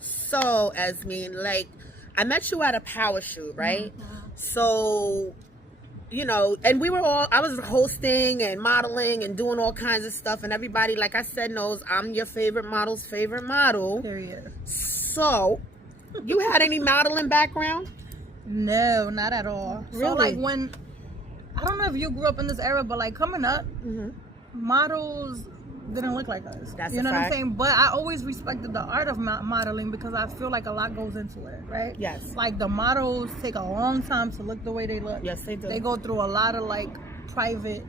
So, Esmy, like, I met you at a power shoot, right? So, you know, and I was hosting and modeling and doing all kinds of stuff, and everybody, like I said, knows I'm your favorite model's favorite model. Period. So, you had any modeling background? No, not at all. Really? So, like, when, I don't know if you grew up in this era, but, like, coming up, models didn't look like us. That's you a know what I'm fact. saying? But I always respected the art of modeling because I feel like a lot goes into it, right? Yes. Like, the models take a long time to look the way they look. Yes, they do. They go through a lot of, like, private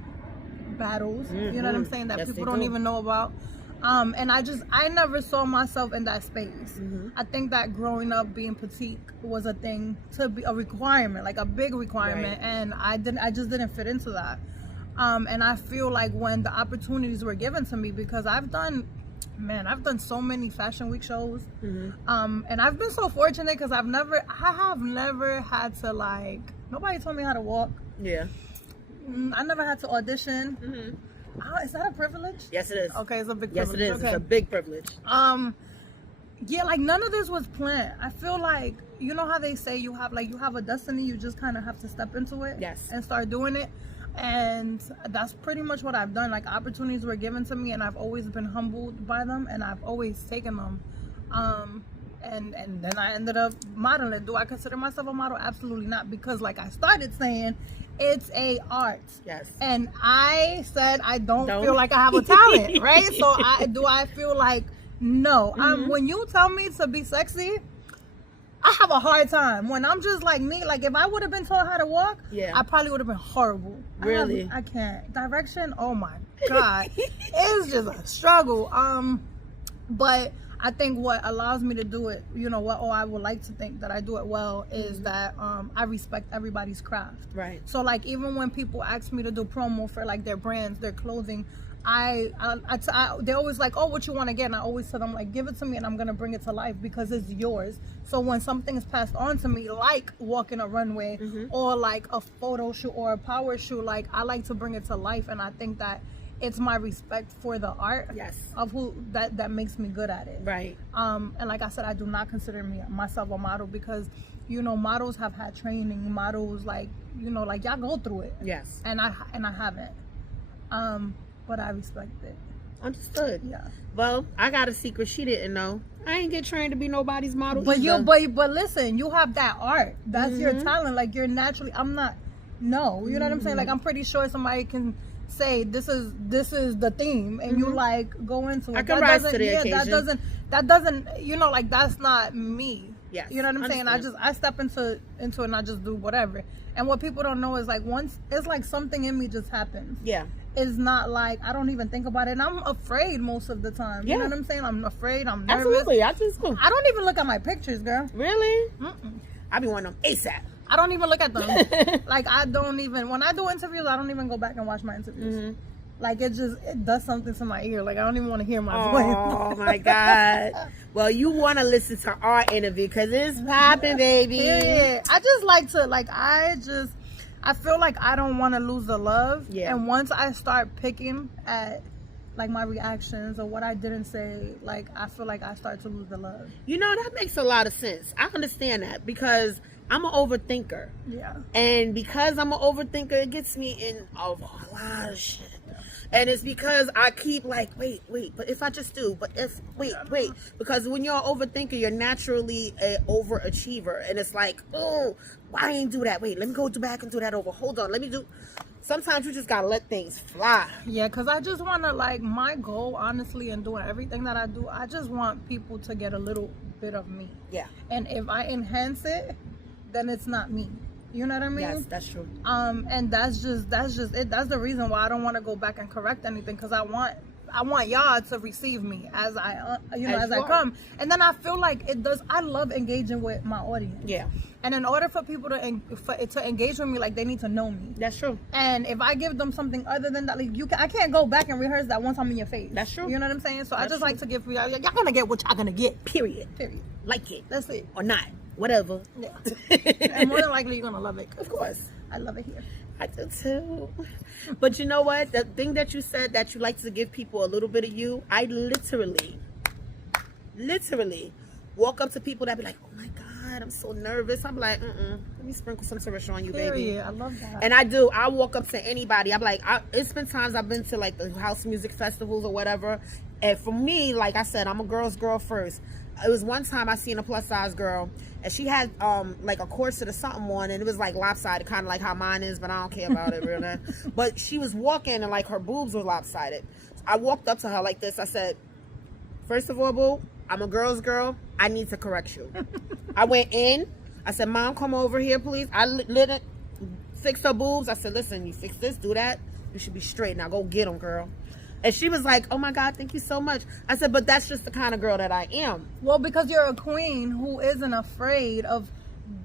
battles, you know what I'm saying, that Yes, people they don't do. even know about. And I never saw myself in that space. I think that growing up being petite was a thing, to be a requirement, like a big requirement, Right. and I just didn't fit into that. And I feel like when the opportunities were given to me, because I've done so many fashion week shows, and I've been so fortunate because I have never had to, like, nobody told me how to walk. Yeah. I never had to audition. Is that a privilege? Yes, it is. Okay, it's a big Yes, privilege. it is. Okay. It's a big privilege. Yeah, like, none of this was planned. I feel like, you know how they say you have a destiny, you just kind of have to step into it. Yes. And start doing it. And that's pretty much what I've done. Like, opportunities were given to me, and I've always been humbled by them, and I've always taken them. And then I ended up modeling. Do I consider myself a model? Absolutely not, because, like I started saying, it's a art. Yes. And I said I don't feel like I have a talent, right? So I feel like, no. When you tell me to be sexy, I have a hard time. When I'm just like me, like, if I would have been taught how to walk, I probably would have been horrible. Really? I can't. Direction, oh my God. It's just a struggle. But I think what allows me to do it, you know, I would like to think that I do it well, is that I respect everybody's craft. Right. So, like, even when people ask me to do promo for, like, their brands, their clothing, they're always like, oh, what you want to get? And I always tell them, like, give it to me and I'm going to bring it to life because it's yours. So when something is passed on to me, like walking a runway or like a photo shoot or a power shoot, like, I like to bring it to life. And I think that it's my respect for the art of who that makes me good at it. Right. And like I said, I do not consider myself a model because, you know, models have had training. Models, like, you know, like, y'all go through it. Yes. And I haven't. But I respect it. Understood. Yeah. Well, I got a secret she didn't know. I ain't get trained to be nobody's model. But either. but listen, you have that art. That's your talent. Like, you're naturally. I'm not. No, you know what I'm saying. Like, I'm pretty sure somebody can say this is the theme, and you, like, go into it. I can rise to the occasion. That doesn't. You know, like, that's not me. Yes. You know what I'm saying? I step into it and I just do whatever. And what people don't know is, like, once it's like something in me just happens. Yeah. It's not like I don't even think about it. And I'm afraid most of the time. You know what I'm saying? I'm afraid. I'm nervous. Absolutely. I just go. I don't even look at my pictures, girl. Really? I be wanting them ASAP. I don't even look at them. Like, I don't even, when I do interviews, I don't even go back and watch my interviews. Like, it does something to my ear. Like, I don't even want to hear my voice. Oh my God. Well, you want to listen to our interview because it's popping, baby. Yeah. I just like to, like, I feel like I don't want to lose the love. Yeah. And once I start picking at, like, my reactions or what I didn't say, like, I feel like I start to lose the love. You know, that makes a lot of sense. I understand that because I'm an overthinker. Yeah. And because I'm an overthinker, it gets me in a lot of shit. And it's because I keep like, wait, but if I just do, but if, wait. Because when you're an overthinker, you're naturally an overachiever. And it's like, oh, why I ain't do that? Wait, let me go back and do that over. Hold on, let me do. Sometimes you just got to let things fly. Yeah, because I just want to, like, my goal, honestly, in doing everything that I do, I just want people to get a little bit of me. Yeah. And if I enhance it, then it's not me. You know what I mean? Yes, that's true. And that's just it. That's the reason why I don't want to go back and correct anything, because I want y'all to receive me as I come. And then I feel like it does. I love engaging with my audience. Yeah. And in order for people to engage with me, like, they need to know me. That's true. And if I give them something other than that, like, I can't go back and rehearse that one time in your face. That's true. You know what I'm saying? So I just like to give y'all gonna get what y'all gonna get. Period. Like it. That's it. Or not. Whatever. Yeah. And more than likely, you're gonna love it. Of course. I love it here. I do too. But you know what? The thing that you said, that you like to give people a little bit of you, I literally, walk up to people that be like, oh my God, I'm so nervous. I'm like, let me sprinkle some Tarisha on you, baby. Period. I love that. And I do. I walk up to anybody. I'm like, it's been times I've been to like the house music festivals or whatever. And for me, like I said, I'm a girl's girl first. It was one time I seen a plus size girl and she had like a corset or something on, and it was like lopsided, kind of like how mine is, but I don't care about it really. But she was walking and like her boobs were lopsided. So I walked up to her like this. I said, first of all, boo, I'm a girl's girl. I need to correct you. I went in. I said, Mom, come over here, please. I lit it, fixed her boobs. I said, listen, you fix this, do that. You should be straight. Now go get them, girl. And she was like, oh my God, thank you so much. I said, but that's just the kind of girl that I am. Well, because you're a queen who isn't afraid of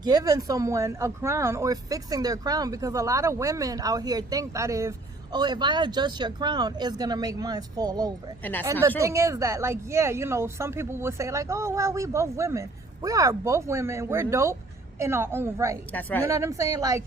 giving someone a crown or fixing their crown, because a lot of women out here think that if I adjust your crown, it's gonna make mine fall over. And that's not true. The thing is that, like, yeah, you know, some people would say like, oh well, we both women. We are both women. We're dope in our own right. That's right. You know what I'm saying? Like,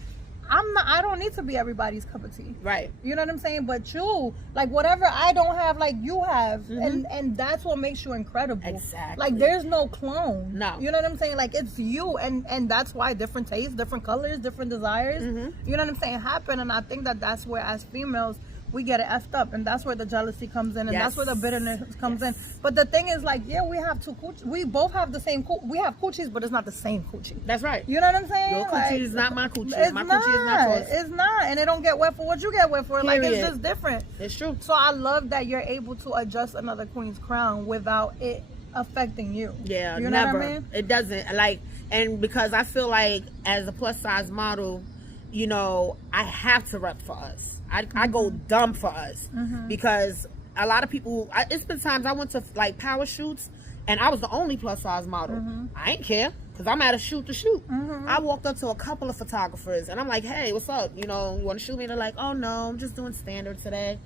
I don't need to be everybody's cup of tea. Right. You know what I'm saying? But you, like, whatever I don't have, like, you have. And that's what makes you incredible. Exactly. Like, there's no clone. No. You know what I'm saying? Like, it's you. And that's why different tastes, different colors, different desires, you know what I'm saying, happen. And I think that that's where, as females, we get it effed up, and that's where the jealousy comes in, and that's where the bitterness comes in. But the thing is, like, yeah, we have two coochies. We both have the same we have coochies, but it's not the same coochie. That's right. You know what I'm saying? Your coochie is not my coochie. It's My not. coochie is not yours. It's not, and it don't get wet for what you get wet for. Like, it's Period. just different. It's true. So I love that you're able to adjust another queen's crown without it affecting you. Yeah, you know never. what I mean? It doesn't. Like, and because I feel like as a plus size model, you know, I have to rep for us. I go dumb for us because a lot of people, it's been times I went to like power shoots and I was the only plus size model. I ain't care because I'm at a shoot to shoot. I walked up to a couple of photographers and I'm like, hey, what's up? You know, you want to shoot me? And they're like, oh no, I'm just doing standard today.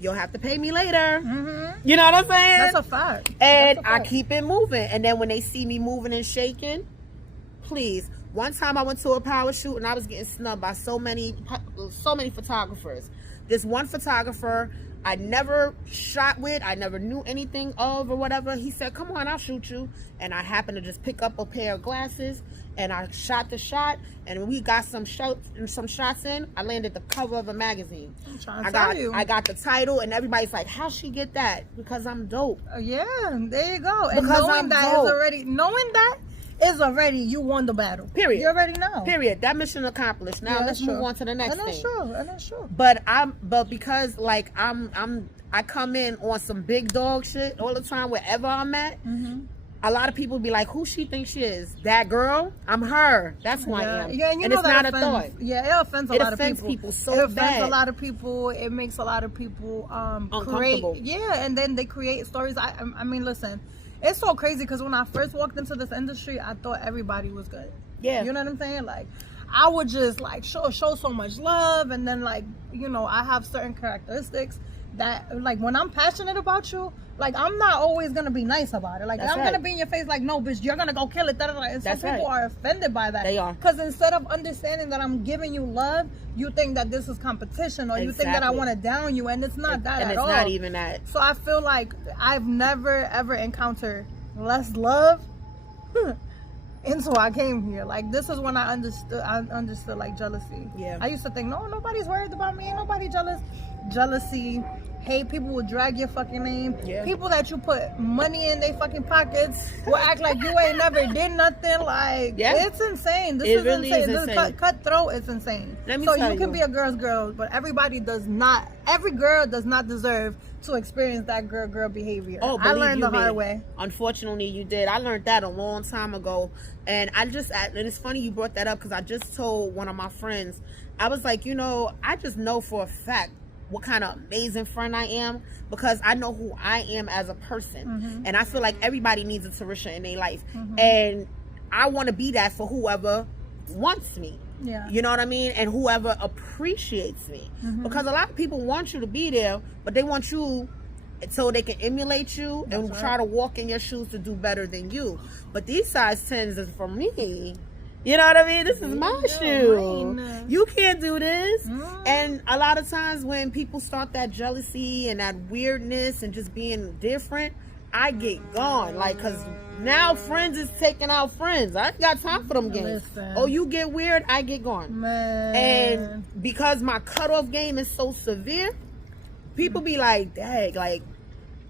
You'll have to pay me later. You know what I'm saying? That's a fact. And I keep it moving. And then when they see me moving and shaking, please. One time I went to a power shoot and I was getting snubbed by so many photographers. This one photographer I never shot with, I never knew anything of or whatever. He said, come on, I'll shoot you. And I happened to just pick up a pair of glasses and I shot the shot. And we got some shots in. I landed the cover of a magazine. I'm trying to tell you. I got the title and everybody's like, how'd she get that? Because I'm dope. Yeah, there you go. And Because knowing I'm that dope. is already, is already, you won the battle. Period. You already know. Period. That mission accomplished. Now let's move on to the next thing. And that's true. But because like I come in on some big dog shit all the time wherever I'm at. A lot of people be like, who she thinks she is? That girl? I'm her. That's who I am. Yeah, and it's not a thought. Yeah, it offends a lot of people. It offends people so bad. It offends bad. a lot of people. It makes a lot of people uncomfortable. And then they create stories. I mean, listen, it's so crazy because when I first walked into this industry, I thought everybody was good. Yeah. You know what I'm saying? Like, I would just like show so much love, and then like, you know, I have certain characteristics that like when I'm passionate about you, like I'm not always gonna be nice about it. Like I'm gonna be in your face like, no bitch, you're gonna go kill it. And some people are offended by that. They are. Because instead of understanding that I'm giving you love, you think that this is competition, or you think that I want to down you, and it's not that at all. And it's not even that. So I feel like I've never ever encountered less love until I came here. Like, this is when I understood like jealousy. Yeah. I used to think, no, nobody's worried about me, ain't nobody jealous. Jealousy, hate, people will drag your fucking name. Yeah. People that you put money in their fucking pockets will act like you ain't never did nothing. Like, it's insane. This is really insane. is This is cutthroat. It's insane. Let me so tell you can be a girl's girl, but every girl does not deserve to experience that girl behavior. Oh, I learned the hard way. Unfortunately, you did. I learned that a long time ago. And and it's funny you brought that up because I just told one of my friends, I was like, you know, I just know for a fact what kind of amazing friend I am because I know who I am as a person. And I feel like everybody needs a Tarisha in their life. And I want to be that for whoever wants me. Yeah. You know what I mean? And whoever appreciates me. Because a lot of people want you to be there, but they want you so they can emulate you and try to walk in your shoes to do better than you. But these size 10s is for me. You know what I mean? This is my shoe. You can't do this. And a lot of times when people start that jealousy and that weirdness and just being different, I get gone. Like, cause now friends is taking out friends. I ain't got time for them games. Listen. Oh, you get weird, I get gone. Man. And because my cutoff game is so severe, people be like, dang, like,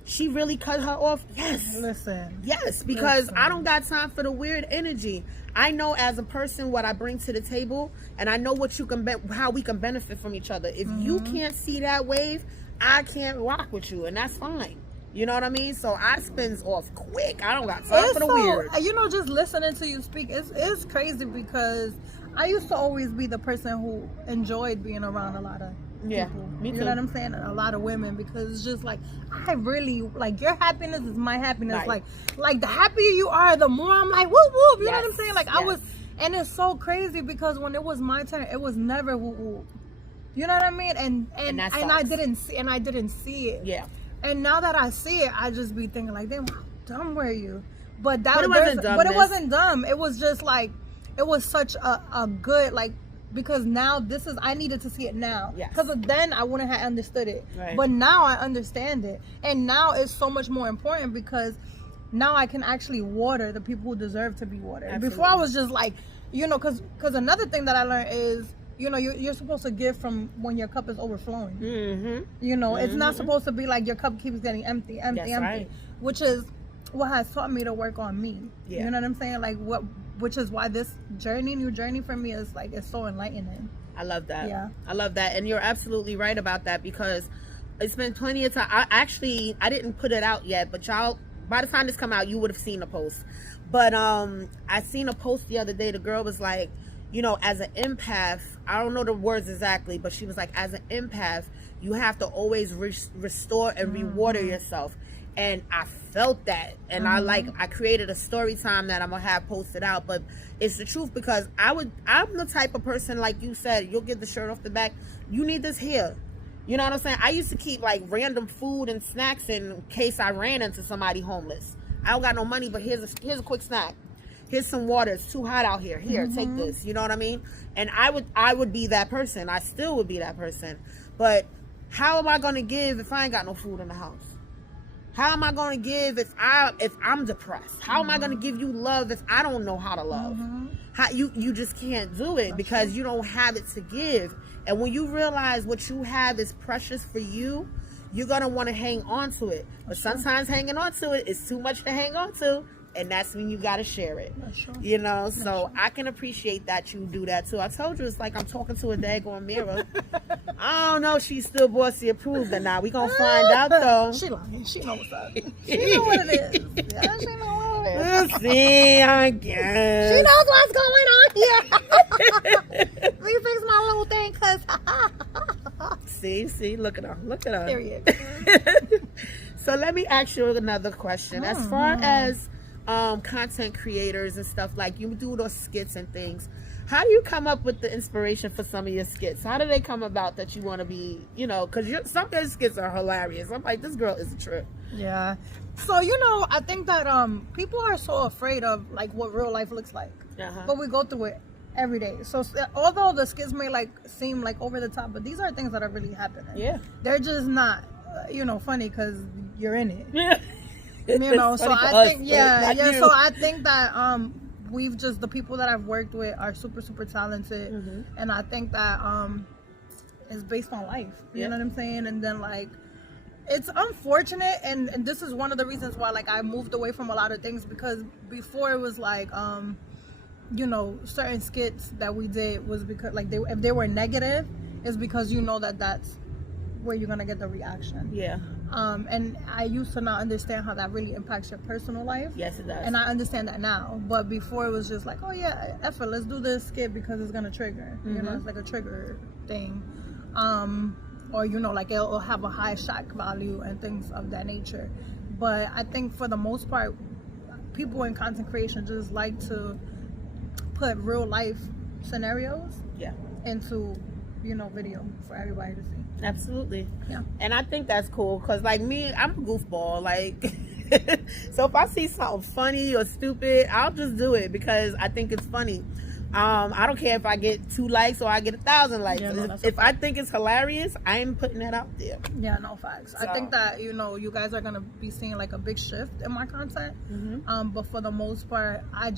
she really cut her off? Yes. Listen. Yes, because I don't got time for the weird energy. I know as a person what I bring to the table, and I know what you can how we can benefit from each other. If you can't see that wave, I can't rock with you, and that's fine. You know what I mean? So I spins off quick. I don't got time for the weird. You know, just listening to you speak, it's crazy because I used to always be the person who enjoyed being around a lot of people. Me too. You know what I'm saying? A lot of women, because it's just like, I really, like, your happiness is my happiness. Right. Like the happier you are, the more I'm like, whoop whoop. You know what I'm saying? Like, yes. I was, and it's so crazy because when it was my turn, it was never whoop whoop. You know what I mean? And I didn't see it. Yeah. And now that I see it, I just be thinking like, damn, how dumb were you? But it wasn't dumb. It was just like, it was such a good, like, because now I needed to see it now. Yes. Because then I wouldn't have understood it. Right. But now I understand it. And now it's so much more important because now I can actually water the people who deserve to be watered. Absolutely. Before I was just like, you know, because another thing that I learned is, you know, you're supposed to give from when your cup is overflowing. Mm-hmm. You know, it's not supposed to be like your cup keeps getting empty. Right. Which is what has taught me to work on me. Yeah. You know what I'm saying? Like which is why this new journey for me is like, it's so enlightening. I love that. Yeah. I love that. And you're absolutely right about that, because it's been plenty of time. I didn't put it out yet, but y'all, by the time this come out, you would have seen the post. But I seen a post the other day. The girl was like, you know, as an empath, I don't know the words exactly, but she was like, as an empath, you have to always restore and rewater yourself. And I felt that. And I created a story time that I'm going to have posted out. But it's the truth, because I'm the type of person, like you said, you'll get the shirt off the back. You need this here. You know what I'm saying? I used to keep like random food and snacks in case I ran into somebody homeless. I don't got no money, but here's a quick snack. Here's some water. It's too hot out here. Here, take this. You know what I mean? And I would be that person. I still would be that person. But how am I going to give if I ain't got no food in the house? How am I going to give if I'm depressed? How am I going to give you love if I don't know how to love? How you just can't do it because you don't have it to give. And when you realize what you have is precious for you, you're going to want to hang on to it. But sometimes hanging on to it is too much to hang on to. And that's when you got to share it. You know, so I can appreciate that you do that too. I told you, it's like I'm talking to a daggone mirror. I don't know if she's still Bossy Approved or not. We going to find out though. She lying. She know what's up. She know what it is. Yeah, she know what it is. We'll see, I guess. She knows what's going on here. Let me fix my little thing, cause see, look at her. Look at her. Period. So let me ask you another question. As far as content creators and stuff, like you do those skits and things, how do you come up with the inspiration for some of your skits? How do they come about that you want to be, you know, because some of your skits are hilarious. I'm like, this girl is a trip. Yeah. So, you know, I think that people are so afraid of like what real life looks like, but we go through it every day. So although the skits may like seem like over the top, but these are things that are really happening. Yeah. They're just not, you know, funny because you're in it. Yeah. You know, so I think, so I think that we've just, the people that I've worked with are super, super talented. And I think that it's based on life. You know what I'm saying? And then like, it's unfortunate, and this is one of the reasons why like I moved away from a lot of things, because before it was like, you know, certain skits that we did was because like if they were negative, it's because you know that's where you're gonna get the reaction. Yeah. And I used to not understand how that really impacts your personal life. Yes, it does. And I understand that now. But before it was just like, oh yeah, effort, let's do this skit because it's gonna trigger. You know, it's like a trigger thing. Or you know, like it'll have a high shock value and things of that nature. But I think for the most part, people in content creation just like to put real life scenarios into, you know, video for everybody to see. Absolutely. Yeah. And I think that's cool because like me, I'm a goofball. Like, so if I see something funny or stupid, I'll just do it because I think it's funny. I don't care if I get 2 likes or I get 1,000 likes. Yeah, no, if I think it's hilarious, I am putting that out there. Yeah, no facts. So. I think that, you know, you guys are gonna be seeing like a big shift in my content. But for the most part, I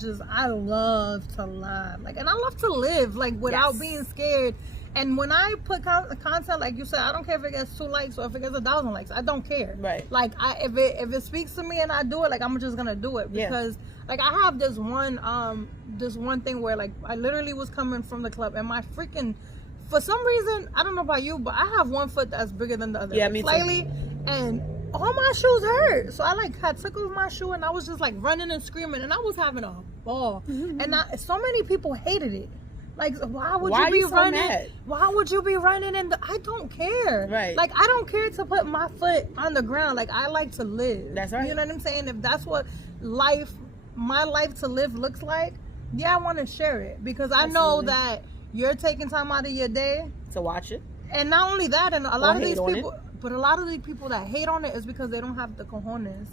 love to laugh, like, and I love to live, like, without being scared. And when I put content, like you said, I don't care if it gets 2 likes or if it gets 1,000 likes. I don't care. Right. Like, if it speaks to me and I do it, like, I'm just gonna do it because, like, I have this one thing where, like, I literally was coming from the club and my freaking, for some reason, I don't know about you, but I have one foot that's bigger than the other. Yeah, like, me slightly, too. And all my shoes hurt. So I, like, had took off my shoe and I was just, like, running and screaming and I was having a ball. And so many people hated it. Like, why would you be running? Mad? Why would you be running? I don't care. Right. Like, I don't care to put my foot on the ground. Like, I like to live. That's right. You know what I'm saying? If that's what my life to live looks like, yeah, I want to share it because I know that you're taking time out of your day to watch it. And not only that, and a lot of these people, but a lot of the people that hate on it is because they don't have the cojones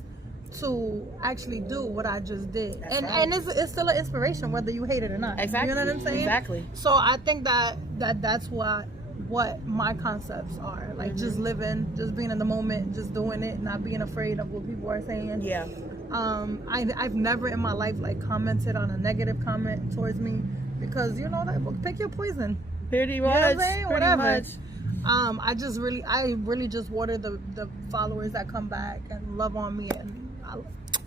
to actually do what I just did. And it's still an inspiration whether you hate it or not. Exactly. You know what I'm saying? Exactly. So I think that's what my concepts are. Like, just living, just being in the moment, just doing it, not being afraid of what people are saying. Yeah. I've never in my life, like, commented on a negative comment towards me because, you know, that pick your poison. Pretty much. You know what I'm saying? Whatever. Much. I really just water the followers that come back and love on me, and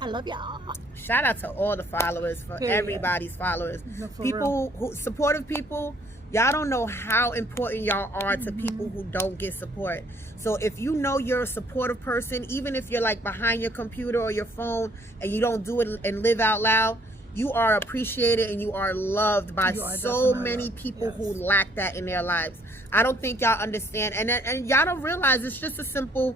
I love y'all. Shout out to all the followers, for everybody's followers. People who supportive people, y'all don't know how important y'all are to people who don't get support. So if you know you're a supportive person, even if you're, like, behind your computer or your phone and you don't do it and live out loud, you are appreciated and you are loved by so many people who lack that in their lives. I don't think y'all understand, and y'all don't realize it's just a simple,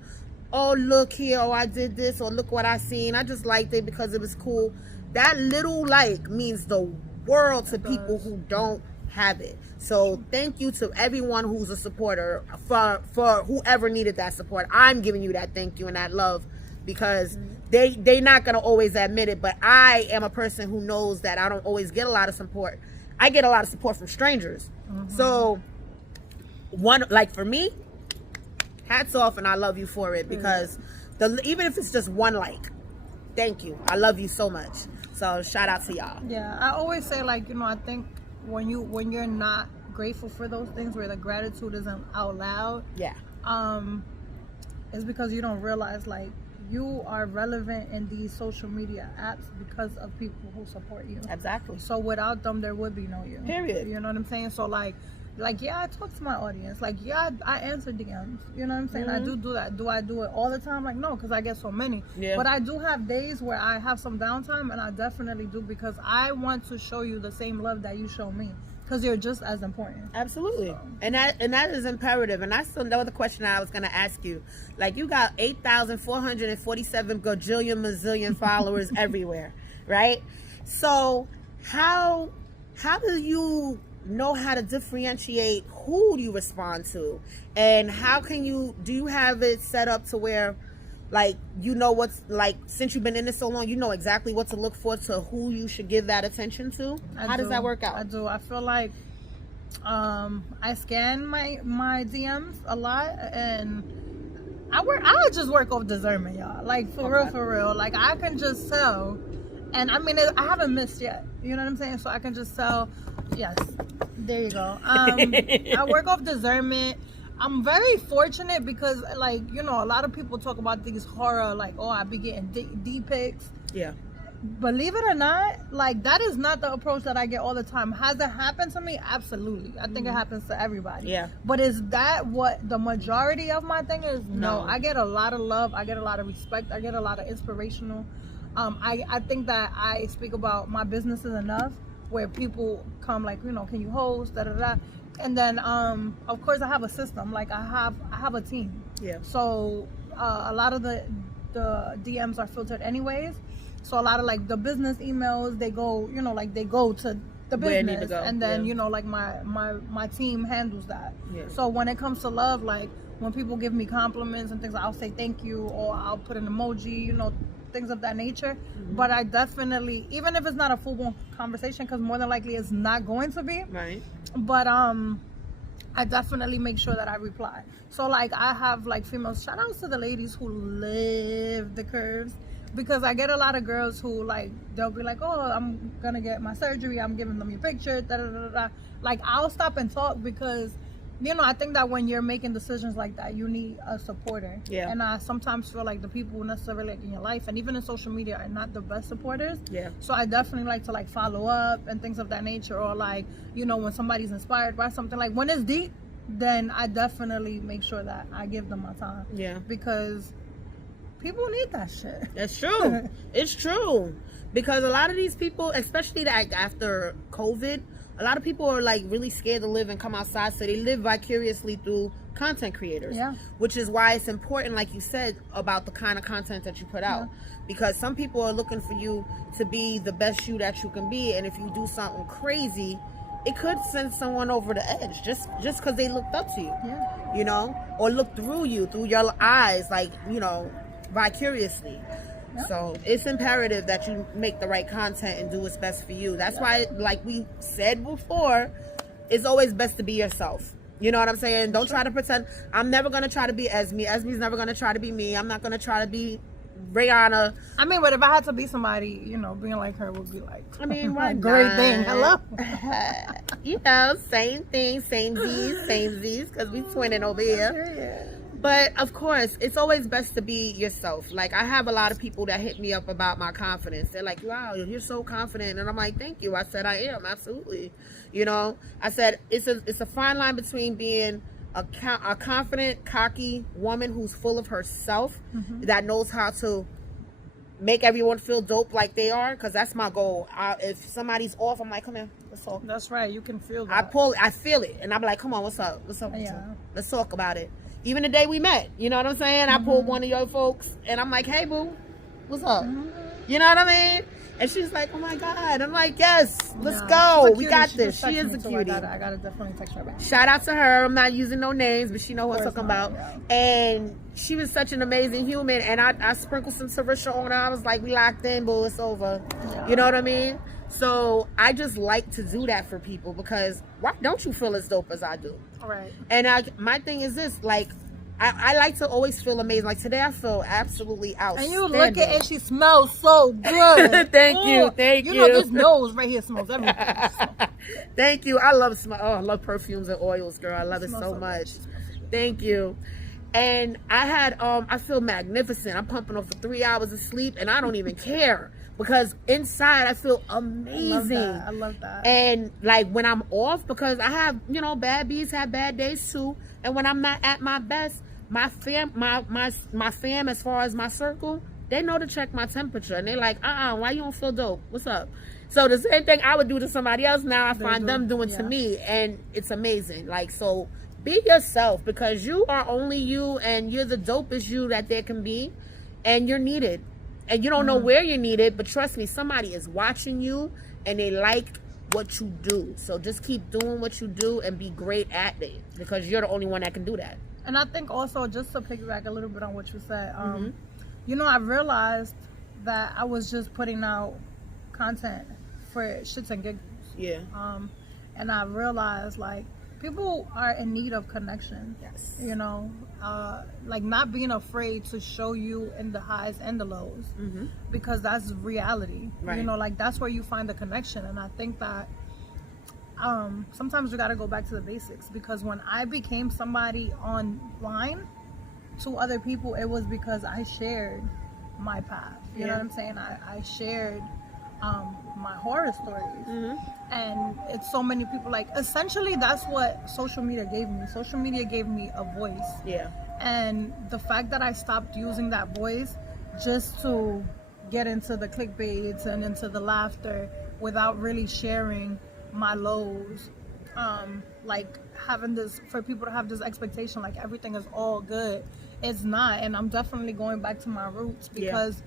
oh, look here, oh, I did this, or look what I seen, I just liked it because it was cool. That little like means the world to people who don't have it. So thank you to everyone who's a supporter, for whoever needed that support. I'm giving you that thank you and that love because they not gonna always admit it, but I am a person who knows that I don't always get a lot of support. I get a lot of support from strangers. So for me, hats off, and I love you for it because even if it's just 1 like, thank you. I love you so much. So shout out to y'all. Yeah, I always say, like, you know, I think when you're not grateful for those things, where the gratitude isn't out loud, it's because you don't realize, like, you are relevant in these social media apps because of people who support you. Exactly. So without them, there would be no you. Period. You know what I'm saying? So like, yeah, I talk to my audience. Like, yeah, I answer DMs. You know what I'm saying? I do that. Do I do it all the time? Like, no, because I get so many. Yeah. But I do have days where I have some downtime, and I definitely do because I want to show you the same love that you show me. Because you're just as important. Absolutely. So. And that is imperative. And that's another question I was going to ask you. Like, you got 8,447 gajillion mazillion followers everywhere, right? So how do you know how to differentiate who you respond to? And how can do you have it set up to where, like, you know what's, like, since you've been in this so long, you know exactly what to look for to who you should give that attention to? How does that work out? I do. I feel like I scan my DMs a lot, and I just work off discernment, y'all. Like, for real. Like, I can just tell. And I mean, I haven't missed yet. You know what I'm saying? So I can just tell. Yes. There you go. I work off discernment. I'm very fortunate because, like, you know, a lot of people talk about these horror, like, oh, I be getting D-pics. Yeah. Believe it or not, like, that is not the approach that I get all the time. Has it happened to me? Absolutely. I think it happens to everybody. Yeah. But is that what the majority of my thing is? No. I get a lot of love. I get a lot of respect. I get a lot of inspirational. I think that I speak about my businesses enough where people come, like, you know, can you host, da-da-da. And then, of course, I have a system. Like, I have a team. Yeah. So a lot of the DMs are filtered anyways. So a lot of, like, the business emails, they go, you know, like, they go to the business, and then you know, like, my team handles that. Yeah. So when it comes to love, like, when people give me compliments and things, I'll say thank you, or I'll put an emoji, you know, things of that nature. But I definitely, even if it's not a full-blown conversation, because more than likely it's not going to be. Right. But I definitely make sure that I reply. So like I have like females, shout outs to the ladies who live the curves, because I get a lot of girls who like, they'll be like, oh, I'm gonna get my surgery, I'm giving them your picture, da da da da. Like I'll stop and talk, because you know, I think that when you're making decisions like that, you need a supporter. Yeah. And I sometimes feel like the people who necessarily like in your life and even in social media are not the best supporters. Yeah. So I definitely like to like follow up and things of that nature, or like, you know, when somebody's inspired by something, like when it's deep, then I definitely make sure that I give them my time. Yeah. Because people need that shit. That's true. It's true. Because a lot of these people, especially like after COVID, a lot of people are like really scared to live and come outside, so they live vicariously through content creators. Yeah. Which is why it's important, like you said, about the kind of content that you put out. Because some people are looking for you to be the best you that you can be, and if you do something crazy, it could send someone over the edge just because they looked up to you. Yeah. You know, or looked through you, through your eyes, like, you know, vicariously. Yep. So it's imperative that you make the right content and do what's best for you. That's why, like we said before, it's always best to be yourself. You know what I'm saying? Don't try to pretend. I'm never going to try to be Esmy. Esmy's never going to try to be me. I'm not going to try to be Rihanna. I mean, but if I had to be somebody, you know, being like her would be like, I mean, why great not? thing. Hello. You know, same thing, same Z's, because we twinning over here. Yeah. But of course, it's always best to be yourself. Like, I have a lot of people that hit me up about my confidence. They're like, wow, you're so confident. And I'm like, thank you. I said, I am, absolutely. You know, I said, it's a fine line between being a confident, cocky woman who's full of herself, that knows how to make everyone feel dope like they are, because that's my goal. If somebody's off, I'm like, come here, let's talk. That's right. You can feel that. I feel it. And I'm like, come on, what's up? Yeah. Let's talk about it. Even the day we met, you know what I'm saying? I pulled one of your folks, and I'm like, hey, boo, what's up? You know what I mean? And she's like, oh, my God. I'm like, yes, let's go. We got this. She is a cutie. I got to definitely text her back. Shout out to her. I'm not using no names, but she know what I'm talking about. Yeah. And she was such an amazing human, and I sprinkled some Tarisha on her. I was like, we locked in, boo, it's over. Yeah. You know what I mean? So I just like to do that for people, because why don't you feel as dope as I do? Right. And my thing is this, like, I like to always feel amazing. Like today, I feel absolutely outstanding. And you look at it, she smells so good. Thank you. You know, this nose right here smells everything. Thank you. I love smell. Oh, I love perfumes and oils, girl. I love it so much. Thank you. And I had I feel magnificent. I'm pumping off for 3 hours of sleep, and I don't even care, because inside I feel amazing. I love that. And like when I'm off, because I have, you know, bad bees have bad days too. And when I'm not at my best, my fam, as far as my circle, they know to check my temperature, and they're like, why you don't feel dope? What's up? So the same thing I would do to somebody else, now I find them doing to me, and it's amazing. Like, so be yourself, because you are only you, and you're the dopest you that there can be, and you're needed. And you don't know where you're needed, but trust me, somebody is watching you, and they like what you do. So just keep doing what you do and be great at it, because you're the only one that can do that. And I think also, just to piggyback a little bit on what you said, you know, I realized that I was just putting out content for shits and giggles. Yeah. And I realized, like, people are in need of connection. Yes. You know, like not being afraid to show you in the highs and the lows, because that's reality. Right. You know, like that's where you find the connection. And I think that sometimes you got to go back to the basics, because when I became somebody online to other people, it was because I shared my path. You know what I'm saying? I shared my horror stories, and it's so many people, like, essentially that's what social media gave me. Social media gave me a voice. Yeah. And the fact that I stopped using that voice just to get into the clickbaits and into the laughter without really sharing my lows, like having this, for people to have this expectation like everything is all good, it's not. And I'm definitely going back to my roots, because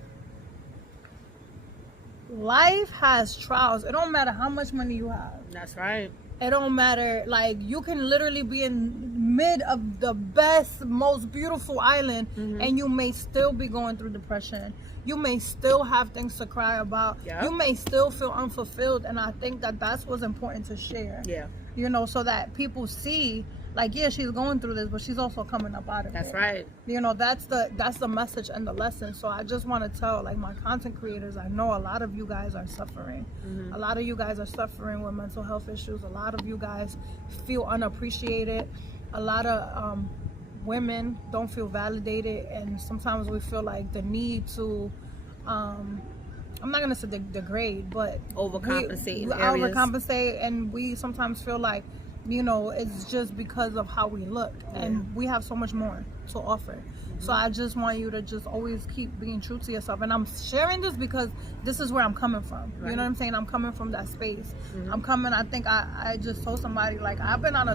life has trials. It don't matter how much money you have. That's right. It don't matter. Like, you can literally be in mid of the best, most beautiful island, and you may still be going through depression. You may still have things to cry about. Yep. You may still feel unfulfilled, and I think that that's what's important to share. Yeah. You know, so that people see, like, yeah, she's going through this, but she's also coming up out of it. That's right. You know, that's the message and the lesson. So I just want to tell, like, my content creators, I know a lot of you guys are suffering. A lot of you guys are suffering with mental health issues. A lot of you guys feel unappreciated. A lot of women don't feel validated, and sometimes we feel like the need to I'm not gonna say degrade, but overcompensate. We overcompensate, and we sometimes feel like, you know, it's just because of how we look, and we have so much more to offer. So I just want you to just always keep being true to yourself. And I'm sharing this because this is where I'm coming from. You know what I'm saying? I'm coming from that space. I'm coming, I think I just told somebody, like, I was on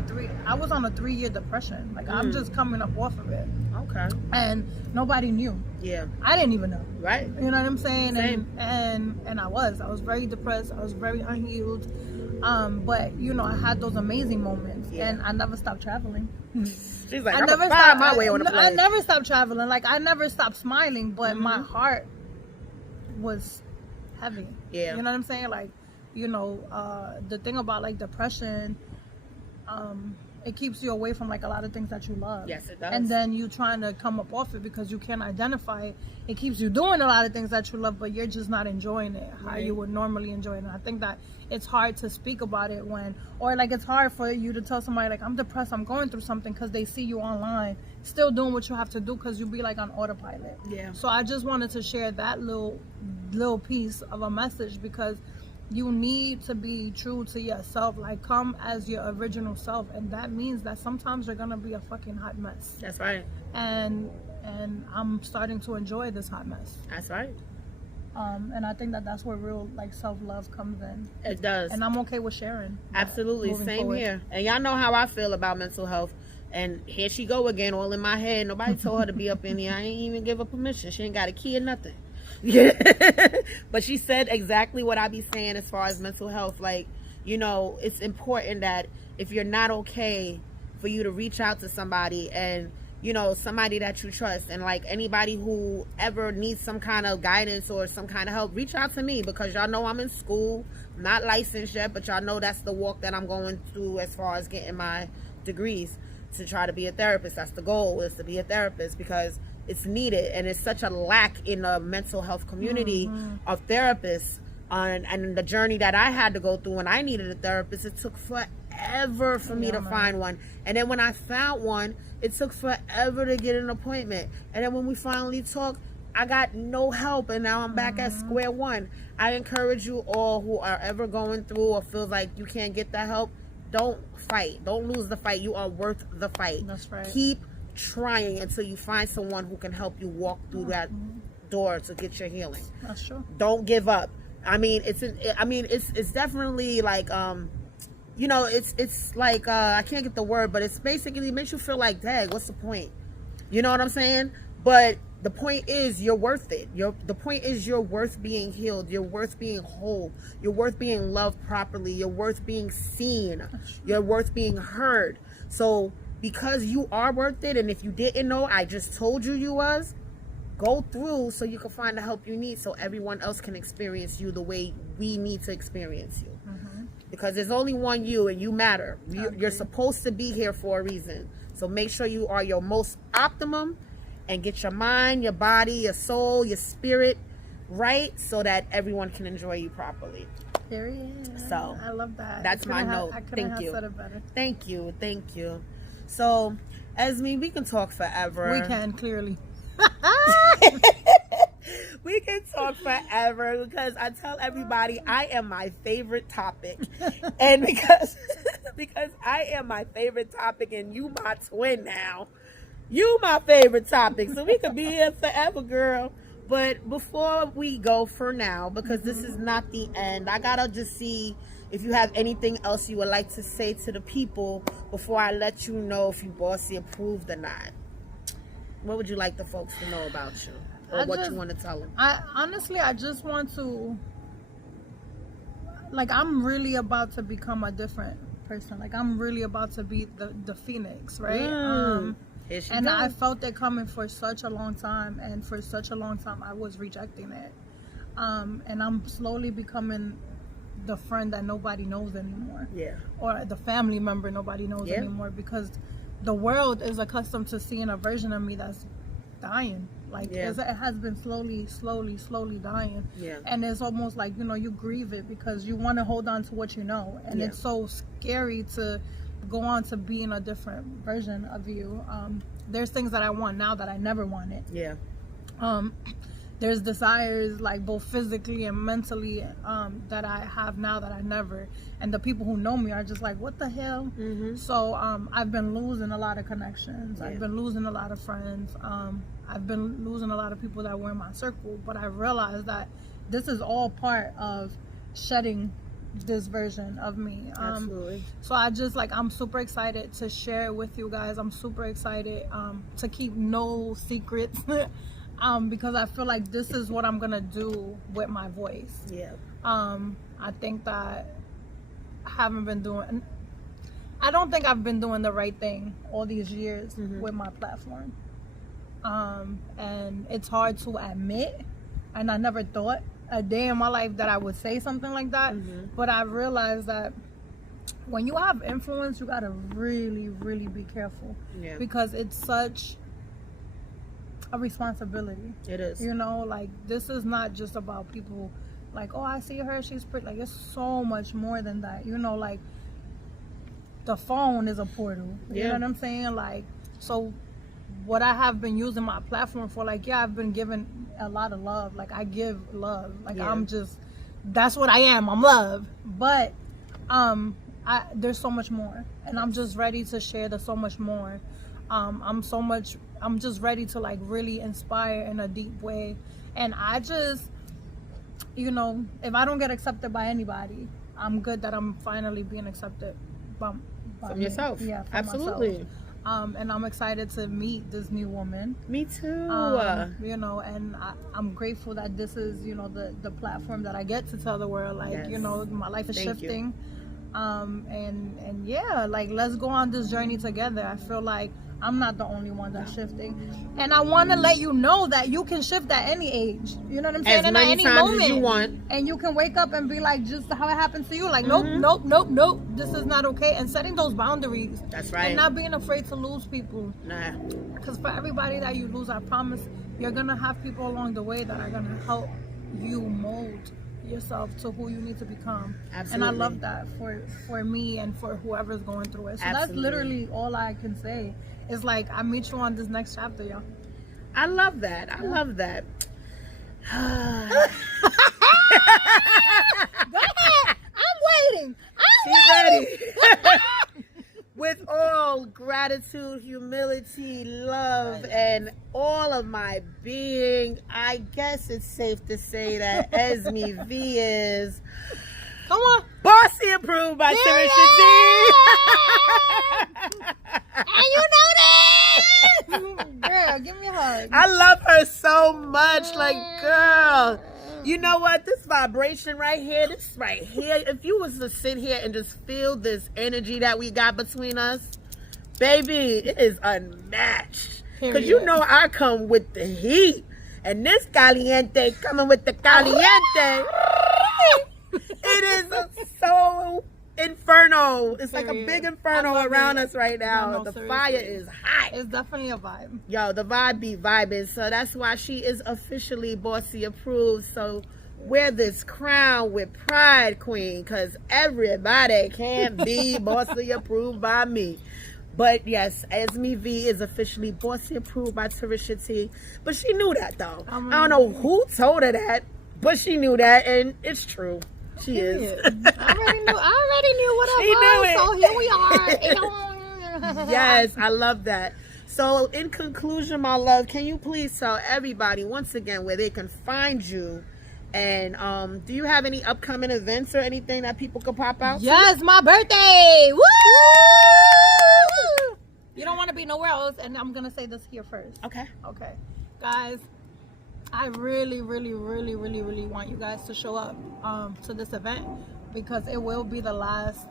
a 3-year depression. Like, I'm just coming up off of it. Okay. And nobody knew. Yeah. I didn't even know. Right. You know what I'm saying? Same. And I was very depressed. I was very unhealed. But you know, I had those amazing moments, and I never stopped traveling. She's like, I never find my way on the plane. I never stopped traveling. Like, I never stopped smiling, but my heart was heavy. Yeah. You know what I'm saying? Like, you know, the thing about, like, depression, it keeps you away from, like, a lot of things that you love. Yes, it does. And then you trying to come up off it because you can't identify it. It keeps you doing a lot of things that you love, but you're just not enjoying it how you would normally enjoy it. And I think that it's hard to speak about it it's hard for you to tell somebody, like, I'm depressed, I'm going through something, because they see you online still doing what you have to do, because you be, like, on autopilot. Yeah. So I just wanted to share that little piece of a message, because you need to be true to yourself. Like, come as your original self, and that means that sometimes you're gonna be a fucking hot mess. That's right. And I'm starting to enjoy this hot mess. That's right. And I think that that's where real, like, self-love comes in. It does. And I'm okay with sharing. Absolutely. Same forward. here. And y'all know how I feel about mental health. And here she go again, all in my head. Nobody told her to be up in here. I ain't even give her permission. She ain't got a key or nothing. Yeah. But she said exactly what I be saying as far as mental health. Like, you know, it's important that if you're not okay, for you to reach out to somebody, and, you know, somebody that you trust. And, like, anybody who ever needs some kind of guidance or some kind of help, reach out to me, because y'all know I'm in school. I'm not licensed yet, but y'all know that's the walk that I'm going through as far as getting my degrees, to try to be a therapist. That's the goal, is to be a therapist, because it's needed, and it's such a lack in the mental health community of therapists. And the journey that I had to go through when I needed a therapist, it took forever for me to find one. And then when I found one, it took forever to get an appointment. And then when we finally talked, I got no help, and now I'm back at square one. I encourage you all who are ever going through or feels like you can't get that help, don't fight. Don't lose the fight. You are worth the fight. That's right. Keep trying until you find someone who can help you walk through that door to get your healing. That's true. Don't give up. I mean, it's definitely like, you know, it's like, I can't get the word, but it's basically, it makes you feel like, dang, what's the point? You know what I'm saying? But the point is, you're worth it. The point is, you're worth being healed. You're worth being whole. You're worth being loved properly. You're worth being seen. You're worth being heard. So because you are worth it, and if you didn't know, I just told you you was, go through so you can find the help you need, so everyone else can experience you the way we need to experience you. Because there's only one you, and you matter. You're supposed to be here for a reason. So make sure you are your most optimum, and get your mind, your body, your soul, your spirit right, so that everyone can enjoy you properly. Period. So I love that. That's my note. Thank you. Said it better. Thank you. So, Esmy, we can talk forever. We can, clearly. We can talk forever, because I tell everybody I am my favorite topic. And because I am my favorite topic, and you my twin now, you my favorite topic. So we could be here forever, girl. But before we go for now, because this is not the end, I gotta just see if you have anything else you would like to say to the people before I let you know if you Bossy approved or not. What would you like the folks to know about you? Or what you want to tell them? I just want to, like, I'm really about to become a different person. Like, I'm really about to be the phoenix, right? And I felt it coming for such a long time, and for such a long time I was rejecting it. And I'm slowly becoming the friend that nobody knows anymore. Yeah. Or the family member nobody knows anymore, because the world is accustomed to seeing a version of me that's dying. Like, it has been slowly dying. Yeah. And it's almost like, you know, you grieve it because you want to hold on to what you know. And it's so scary to go on to being a different version of you. There's things that I want now that I never wanted. Yeah. There's desires, like, both physically and mentally, that I have now that I never. And the people who know me are just like, what the hell? So I've been losing a lot of connections. I've been losing a lot of friends. I've been losing a lot of people that were in my circle. But I realized that this is all part of shedding this version of me. Absolutely. So I just, like, I'm super excited to share it with you guys. I'm super excited to keep no secrets. Because I feel like this is what I'm gonna do with my voice. Yeah. I think that I don't think I've been doing the right thing all these years with my platform. And it's hard to admit, and I never thought a day in my life that I would say something like that. But I realized that when you have influence, you gotta really, really be careful. Yeah. Because it's such a responsibility. It is. You know, like, this is not just about people like, oh, I see her, she's pretty. Like, it's so much more than that. You know, like, the phone is a portal. You know what I'm saying? Like, so what I have been using my platform for, like, I've been given a lot of love. Like, I give love. Like, I'm just, that's what I am. I'm love. But there's so much more, and I'm just ready to share. There's so much more. I'm just ready to, like, really inspire in a deep way. And I just, you know, if I don't get accepted by anybody, I'm good that I'm finally being accepted by From me. yourself. Yeah, from absolutely. myself. And I'm excited to meet this new woman. Me too. You know, and I'm grateful that this is, you know, the platform that I get to tell the world, like, you know, my life is shifting. And yeah, like, let's go on this journey together. I feel like I'm not the only one that's shifting, and I want to let you know that you can shift at any age. You know what I'm saying? As and many at any times moment, as you want. and you can wake up and be like, just how it happened to you. Like, nope, this is not okay. And setting those boundaries. That's right. And not being afraid to lose people. Nah. Because for everybody that you lose, I promise you're gonna have people along the way that are gonna help you mold yourself to who you need to become. Absolutely. And I love that for me and for whoever's going through it. So that's literally all I can say. It's like, I meet you on this next chapter, y'all. I love that. I love that. Go ahead. I'm waiting. She's ready. With all gratitude, humility, love, and all of my being, I guess it's safe to say that Esmy V is, come on, Bossy Approved by Tarisha T. And you know that, girl. Give me a hug. I love her so much, like, girl. You know what? This vibration right here, if you was to sit here and just feel this energy that we got between us, baby, it is unmatched. Because you know I come with the heat. And this caliente coming with the caliente. It is so inferno. It's like a big inferno around us right now. The fire is hot. It's definitely a vibe. Yo, the vibe be vibing. So that's why she is officially Bossy Approved. So wear this crown with pride, queen, because everybody can't be Bossy Approved by me. But yes, Esmy V is officially Bossy Approved by Tarisha T. But she knew that, though. I don't know who told her that, but she knew that, and it's true. She is. I already knew what it was. So here we are. Yes, I love that. So in conclusion, my love, can you please tell everybody once again where they can find you? And do you have any upcoming events or anything that people could pop out? Yes, my birthday. Woo! You don't want to be nowhere else, and I'm gonna say this here first. Okay. Okay, guys. I really, really, really, really, really want you guys to show up to this event, because it will be the last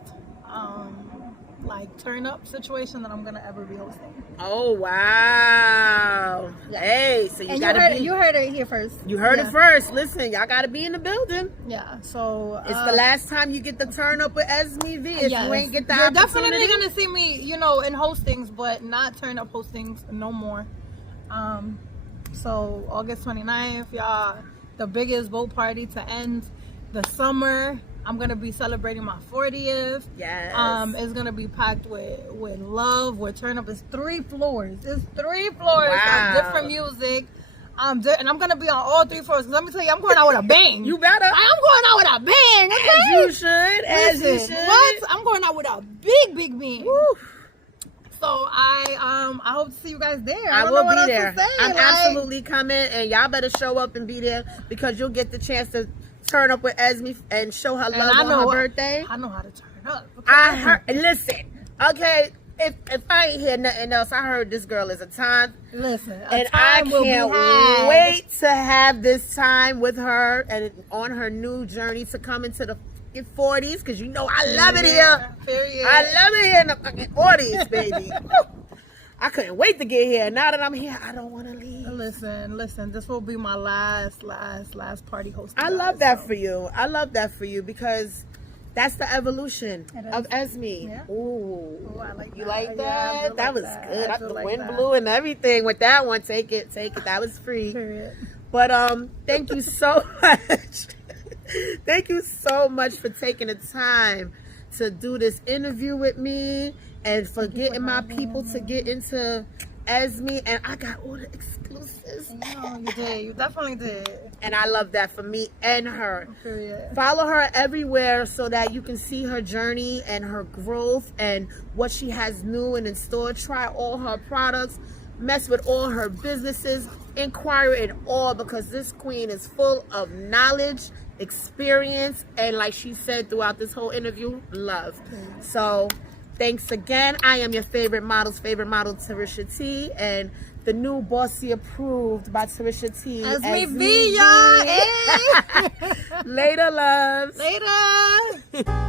like turn up situation that I'm gonna ever be hosting. Oh wow! Yeah. Hey, so you you heard it here first. You heard it first. Listen, y'all gotta be in the building. Yeah. So it's the last time you get to turn up with Esmy V. If you ain't get the you're opportunity, definitely gonna see me, you know, in hostings, but not turn up hostings no more. So August 29th, y'all, the biggest boat party to end the summer. I'm gonna be celebrating my 40th. Yes. It's gonna be packed with love. We're turn up. It's 3 floors. It's 3 floors Wow. of different music. And I'm gonna be on all 3 floors. Let me tell you, I'm going out with a bang. You better. I'm going out with a bang. Okay? As you should. As you Listen, should. what? I'm going out with a big bang. Woo. So I hope to see you guys there. I don't will know what be else there. to say. I'm absolutely coming, and y'all better show up and be there because you'll get the chance to turn up with Esmy and show her love on her birthday. I know how to turn up. I heard. Listen, okay. If I ain't hear nothing else, I heard this girl is a time. Listen, and I can't wait to have this time with her and on her new journey to come into the 40s, because you know I love it here. Period. I love it here in the fucking 40s, baby. I couldn't wait to get here. Now that I'm here, I don't want to leave. Listen. This will be my last party hosting. I love that for you. I love that for you because that's the evolution of Esmy. Yeah. Ooh, I like that. You like that? Yeah, that like was that. good. The like wind that. blew and everything with that one. Take it. That was free. Period. But thank you so much. Thank you so much for taking the time to do this interview with me and for getting my people to get into Esmy. And I got all the exclusives. No, you did. You definitely did. And I love that for me and her. Period. Follow her everywhere so that you can see her journey and her growth and what she has new and in store. Try all her products. Mess with all her businesses. Inquire in all, because this queen is full of knowledge, experience, and like she said throughout this whole interview, love. So thanks again. I am your favorite model, Tarisha T, and the new Bossy Approved by Tarisha T. Esmy V, y'all. Later, loves. Later.